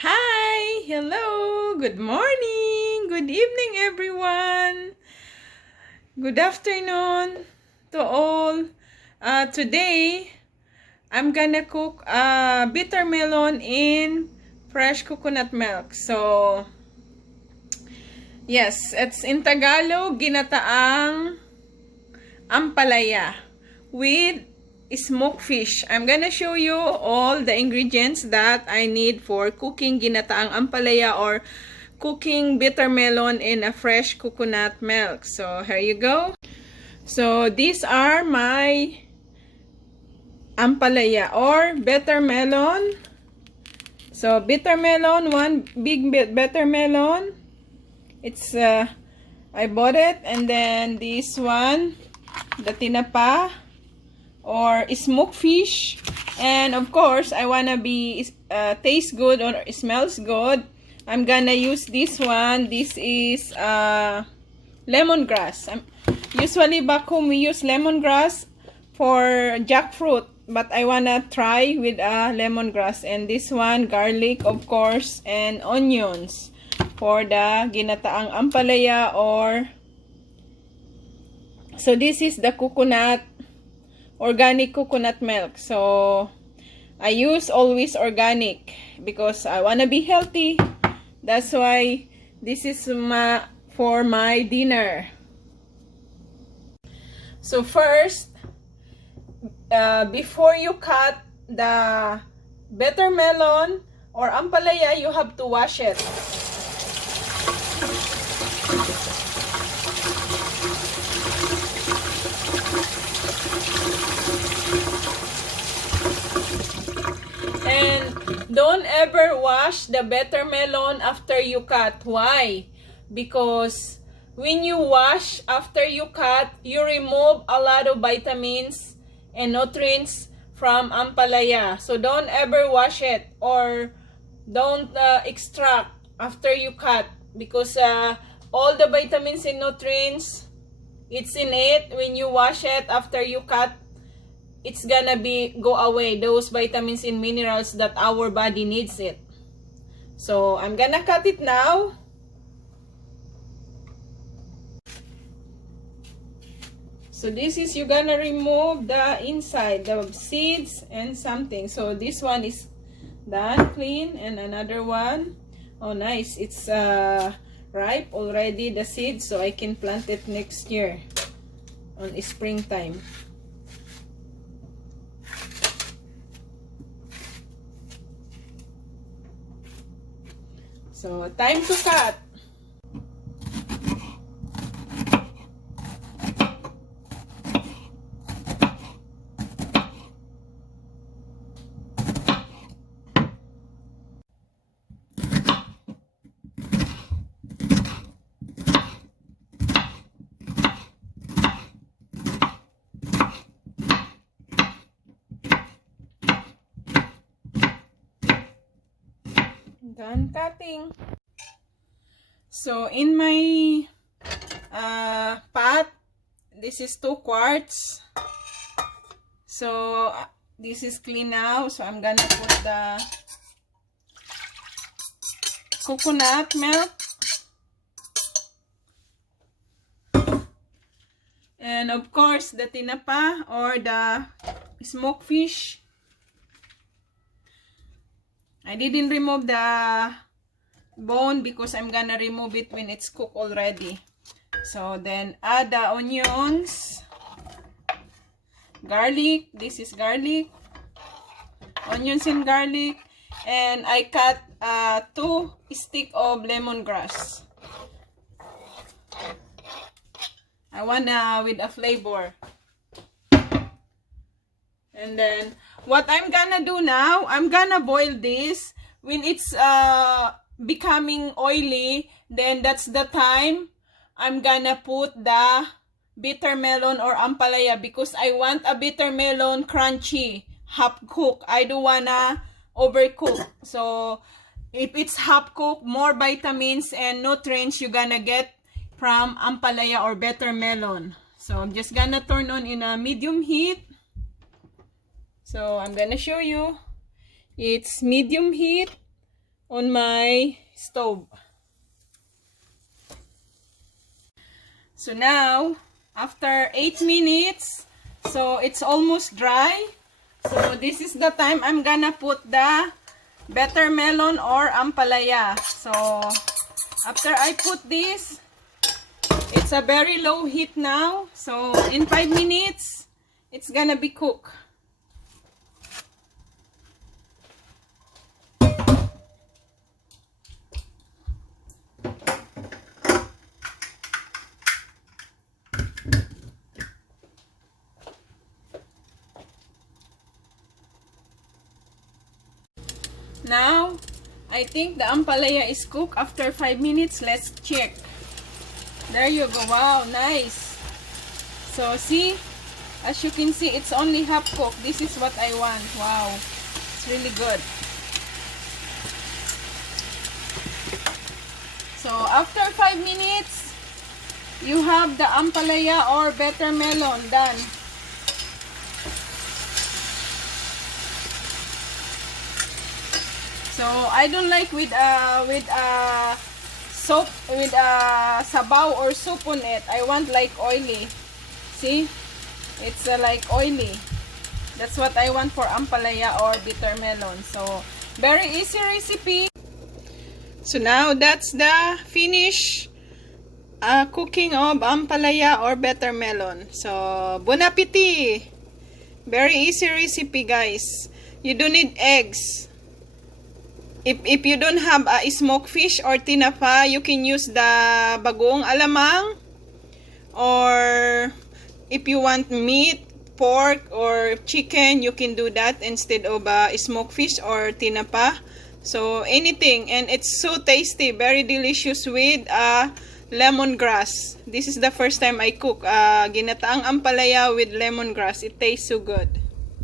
Hi! Hello! Good morning! Good evening, everyone! Good afternoon to all. Today, I'm gonna cook bitter melon in fresh coconut milk. So, yes, it's in Tagalog, ginataang ampalaya with smoked fish. I'm gonna show you all the ingredients that I need for cooking ginataang ampalaya or cooking bitter melon in a fresh coconut milk. So here you go. So these are my ampalaya or bitter melon. So bitter melon, one big bitter melon. It's I bought it, and then this one, the tinapa or smoked fish, and of course I wanna be taste good or smells good. I'm gonna use this one. This is lemongrass. Usually back home we use lemongrass for jackfruit, but I wanna try with lemongrass. And this one, garlic of course, and onions for the ginataang ampalaya. Or so this is the coconut, organic coconut milk. So I use always organic because I wanna be healthy. That's why this is for my dinner. So first, before you cut the bitter melon or ampalaya, you have to wash it. And don't ever wash the bitter melon after you cut. Why? Because when you wash after you cut, you remove a lot of vitamins and nutrients from ampalaya. So don't ever wash it, or don't extract after you cut, because all the vitamins and nutrients, it's in it. When you wash it after you cut, it's gonna go away, those vitamins and minerals that our body needs it. So I'm gonna cut it now. So this is, you're gonna remove the inside, the seeds and something. So this one is done, clean, and another one, oh nice, it's ripe already, the seeds, so I can plant it next year on springtime. So, time to cut. Done cutting. So in my pot, this is 2 quarts. So this is clean now. So I'm gonna put the coconut milk, and of course the tinapa or the smoked fish. I didn't remove the bone because I'm gonna remove it when it's cooked already. So then add the onions, garlic. This is garlic, onions and garlic, and I cut 2 sticks of lemongrass. I wanna with a flavor. And then what I'm gonna do now, I'm gonna boil this. When it's becoming oily, then that's the time I'm gonna put the bitter melon or ampalaya, because I want a bitter melon crunchy, half cooked. I don't wanna overcook. So if it's half cooked, more vitamins and nutrients you're gonna get from ampalaya or bitter melon. So I'm just gonna turn on in a medium heat. So I'm gonna show you. It's medium heat on my stove. So now, after 8 minutes, so it's almost dry. So this is the time I'm gonna put the Bittermelon or Ampalaya. So after I put this, it's a very low heat now. So in 5 minutes, it's gonna be cooked. Now, I think the Ampalaya is cooked after 5 minutes. Let's check. There you go. Wow, nice. So, see? As you can see, it's only half cooked. This is what I want. Wow. It's really good. So, after 5 minutes, you have the Ampalaya or Bittermelon done. So I don't like with soap, with sabaw or soup on it. I want like oily. See, it's like oily. That's what I want for Ampalaya or Bittermelon. So very easy recipe. So now that's the finished cooking of Ampalaya or Bittermelon. So bon appetit. Very easy recipe, guys. You don't need eggs. If you don't have a smoked fish or tinapa, you can use the bagong alamang. Or if you want meat, pork, or chicken, you can do that instead of smoked fish or tinapa. So anything, and it's so tasty, very delicious with lemongrass. This is the first time I cook ginataang ampalaya with lemongrass. It tastes so good.